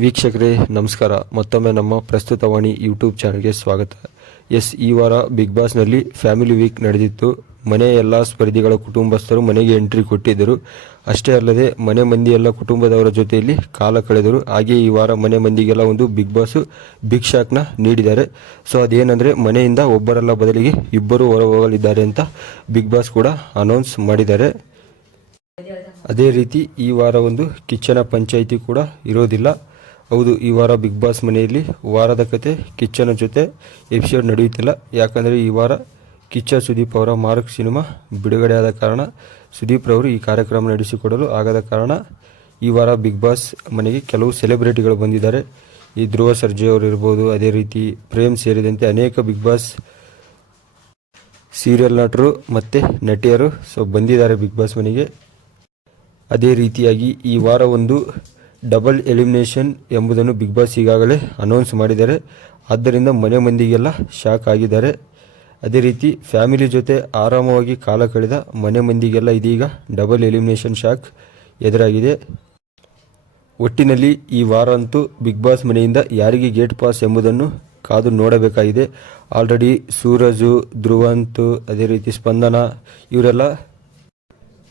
ವೀಕ್ಷಕರೇ ನಮಸ್ಕಾರ. ಮತ್ತೊಮ್ಮೆ ನಮ್ಮ ಪ್ರಸ್ತುತವಾಣಿ ಯೂಟ್ಯೂಬ್ ಚಾನಲ್ಗೆ ಸ್ವಾಗತ. ಈ ವಾರ ಬಿಗ್ ಬಾಸ್ನಲ್ಲಿ ಫ್ಯಾಮಿಲಿ ವೀಕ್ ನಡೆದಿತ್ತು. ಮನೆಯ ಎಲ್ಲ ಸ್ಪರ್ಧಿಗಳ ಕುಟುಂಬಸ್ಥರು ಮನೆಗೆ ಎಂಟ್ರಿ ಕೊಟ್ಟಿದ್ದರು. ಅಷ್ಟೇ ಅಲ್ಲದೆ ಮನೆ ಮಂದಿ ಎಲ್ಲ ಕುಟುಂಬದವರ ಜೊತೆಯಲ್ಲಿ ಕಾಲ ಕಳೆದರು. ಹಾಗೆ ಈ ವಾರ ಮನೆ ಮಂದಿಗೆಲ್ಲ ಒಂದು ಬಿಗ್ ಬಾಸ್ ಬಿಗ್ ಶಾಕ್ನ ನೀಡಿದ್ದಾರೆ. ಸೊ ಅದೇನೆಂದರೆ ಮನೆಯಿಂದ ಒಬ್ಬರಲ್ಲ ಬದಲಿಗೆ ಇಬ್ಬರು ಹೊರ ಹೋಗಲಿದ್ದಾರೆ ಅಂತ ಬಿಗ್ ಬಾಸ್ ಕೂಡ ಅನೌನ್ಸ್ ಮಾಡಿದ್ದಾರೆ. ಅದೇ ರೀತಿ ಈ ವಾರ ಒಂದು ಕಿಚ್ಚನ ಪಂಚಾಯಿತಿ ಕೂಡ ಇರೋದಿಲ್ಲ. ಹೌದು, ಈ ವಾರ ಬಿಗ್ ಬಾಸ್ ಮನೆಯಲ್ಲಿ ವಾರದ ಕತೆ ಕಿಚ್ಚನ ಜೊತೆ ಎಪಿಸೋಡ್ ನಡೆಯುತ್ತಿಲ್ಲ. ಯಾಕಂದರೆ ಈ ವಾರ ಕಿಚ್ಚ ಸುದೀಪ್ ಅವರ ಮಾರ್ಕ್ ಸಿನಿಮಾ ಬಿಡುಗಡೆಯಾದ ಕಾರಣ ಸುದೀಪ್ ರವರು ಈ ಕಾರ್ಯಕ್ರಮ ನಡೆಸಿಕೊಡಲು ಆಗದ ಕಾರಣ ಈ ವಾರ ಬಿಗ್ ಬಾಸ್ ಮನೆಗೆ ಕೆಲವು ಸೆಲೆಬ್ರಿಟಿಗಳು ಬಂದಿದ್ದಾರೆ. ಈ ಧ್ರುವ ಸರ್ಜಾ ಅವರು ಇರ್ಬೋದು, ಅದೇ ರೀತಿ ಪ್ರೇಮ್ ಸೇರಿದಂತೆ ಅನೇಕ ಬಿಗ್ ಬಾಸ್ ಸೀರಿಯಲ್ ನಟರು ಮತ್ತು ನಟಿಯರು ಬಂದಿದ್ದಾರೆ ಬಿಗ್ ಬಾಸ್ ಮನೆಗೆ. ಅದೇ ರೀತಿಯಾಗಿ ಈ ವಾರ ಒಂದು ಡಬಲ್ ಎಲಿಮಿನೇಷನ್ ಎಂಬುದನ್ನು ಬಿಗ್ ಬಾಸ್ ಈಗಾಗಲೇ ಅನೌನ್ಸ್ ಮಾಡಿದ್ದಾರೆ. ಆದ್ದರಿಂದ ಮನೆ ಮಂದಿಗೆಲ್ಲ ಶಾಕ್ ಆಗಿದ್ದಾರೆ. ಅದೇ ರೀತಿ ಫ್ಯಾಮಿಲಿ ಜೊತೆ ಆರಾಮವಾಗಿ ಕಾಲ ಕಳೆದ ಮನೆ ಮಂದಿಗೆಲ್ಲ ಇದೀಗ ಡಬಲ್ ಎಲಿಮಿನೇಷನ್ ಶಾಕ್ ಎದುರಾಗಿದೆ. ಒಟ್ಟಿನಲ್ಲಿ ಈ ವಾರ ಅಂತೂ ಬಿಗ್ ಬಾಸ್ ಮನೆಯಿಂದ ಯಾರಿಗೆ ಗೇಟ್ ಪಾಸ್ ಎಂಬುದನ್ನು ಕಾದು ನೋಡಬೇಕಾಗಿದೆ. ಆಲ್ರೆಡಿ ಸೂರಜು, ಧ್ರುವಂತ್, ಅದೇ ರೀತಿ ಸ್ಪಂದನ ಇವರೆಲ್ಲ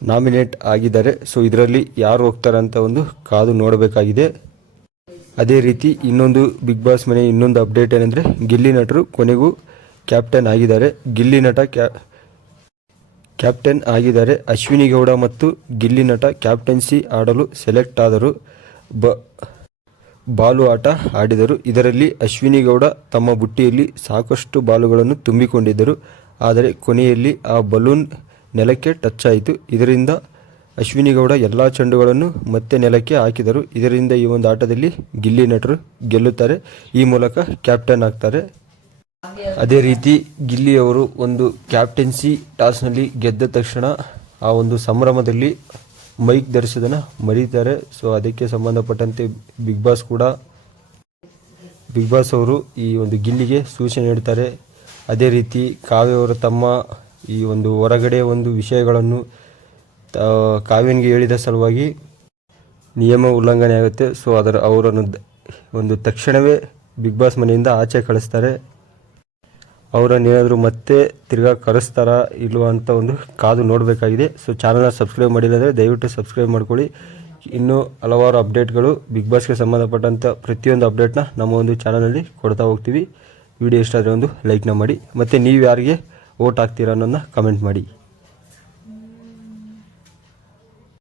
ನಾಮಿನೇಟ್ ಆಗಿದ್ದಾರೆ. ಸೊ ಇದರಲ್ಲಿ ಯಾರು ಹೋಗ್ತಾರೆ ಅಂತ ಒಂದು ಕಾದು ನೋಡಬೇಕಾಗಿದೆ. ಅದೇ ರೀತಿ ಇನ್ನೊಂದು ಬಿಗ್ ಬಾಸ್ ಮನೆ ಇನ್ನೊಂದು ಅಪ್ಡೇಟ್ ಏನೆಂದರೆ ಗಿಲ್ಲಿ ನಟರು ಕೊನೆಗೂ ಕ್ಯಾಪ್ಟನ್ ಆಗಿದ್ದಾರೆ. ಗಿಲ್ಲಿ ನಟ ಕ್ಯಾಪ್ಟನ್ ಆಗಿದ್ದಾರೆ. ಅಶ್ವಿನಿ ಗೌಡ ಮತ್ತು ಗಿಲ್ಲಿ ನಟ ಕ್ಯಾಪ್ಟನ್ಸಿ ಆಡಲು ಸೆಲೆಕ್ಟ್ ಆದರು. ಬಾಲು ಆಟ ಆಡಿದರು. ಇದರಲ್ಲಿ ಅಶ್ವಿನಿ ಗೌಡ ತಮ್ಮ ಬುಟ್ಟಿಯಲ್ಲಿ ಸಾಕಷ್ಟು ಬಾಲುಗಳನ್ನು ತುಂಬಿಕೊಂಡಿದ್ದರು. ಆದರೆ ಕೊನೆಯಲ್ಲಿ ಆ ಬಲೂನ್ ನೆಲಕ್ಕೆ ಟಚ್ ಆಯಿತು. ಇದರಿಂದ ಅಶ್ವಿನಿ ಗೌಡ ಎಲ್ಲ ಚೆಂಡುಗಳನ್ನು ಮತ್ತೆ ನೆಲಕ್ಕೆ ಹಾಕಿದರು. ಇದರಿಂದ ಈ ಒಂದು ಆಟದಲ್ಲಿ ಗಿಲ್ಲಿ ನಟರು ಗೆಲ್ಲುತ್ತಾರೆ. ಈ ಮೂಲಕ ಕ್ಯಾಪ್ಟನ್ ಆಗ್ತಾರೆ. ಅದೇ ರೀತಿ ಗಿಲ್ಲಿ ಅವರು ಒಂದು ಕ್ಯಾಪ್ಟನ್ಸಿ ಟಾಸ್ನಲ್ಲಿ ಗೆದ್ದ ತಕ್ಷಣ ಆ ಒಂದು ಸಂಭ್ರಮದಲ್ಲಿ ಮೈಕ್ ಧರಿಸೋದನ್ನು ಮರೀತಾರೆ. ಸೊ ಅದಕ್ಕೆ ಸಂಬಂಧಪಟ್ಟಂತೆ ಬಿಗ್ ಬಾಸ್ ಅವರು ಈ ಒಂದು ಗಿಲ್ಲಿಗೆ ಸೂಚನೆ ನೀಡ್ತಾರೆ. ಅದೇ ರೀತಿ ಕಾವ್ಯ ಅವರು ತಮ್ಮ ಈ ಒಂದು ಹೊರಗಡೆ ಒಂದು ವಿಷಯಗಳನ್ನು ಕಾವ್ಯನಿಗೆ ಹೇಳಿದ ಸಲುವಾಗಿ ನಿಯಮ ಉಲ್ಲಂಘನೆ ಆಗುತ್ತೆ. ಸೊ ಅವರನ್ನು ಒಂದು ತಕ್ಷಣವೇ ಬಿಗ್ ಬಾಸ್ ಮನೆಯಿಂದ ಆಚೆ ಕಳಿಸ್ತಾರೆ. ಅವರನ್ನೇನಾದರೂ ಮತ್ತೆ ತಿರ್ಗಾ ಕರೆಸ್ತಾರಾ ಇಲ್ವಾ ಅಂತ ಒಂದು ಕಾದು ನೋಡಬೇಕಾಗಿದೆ. ಸೊ ಚಾನಲ್ನ ಸಬ್ಸ್ಕ್ರೈಬ್ ಮಾಡಿಲ್ಲ ಅಂದರೆ ದಯವಿಟ್ಟು ಸಬ್ಸ್ಕ್ರೈಬ್ ಮಾಡ್ಕೊಳ್ಳಿ. ಇನ್ನೂ ಹಲವಾರು ಅಪ್ಡೇಟ್ಗಳು ಬಿಗ್ ಬಾಸ್ಗೆ ಸಂಬಂಧಪಟ್ಟಂಥ ಪ್ರತಿಯೊಂದು ಅಪ್ಡೇಟ್ನ ನಮ್ಮ ಒಂದು ಚಾನಲಲ್ಲಿ ಕೊಡ್ತಾ ಹೋಗ್ತೀವಿ. ವಿಡಿಯೋ ಇಷ್ಟ ಆದರೆ ಒಂದು ಲೈಕ್ನ ಮಾಡಿ. ಮತ್ತು ನೀವು ಯಾರಿಗೆ ವೋಟ್ ಹಾಕ್ತೀರಾ ಅನ್ನೋದನ್ನ ಕಮೆಂಟ್ ಮಾಡಿ.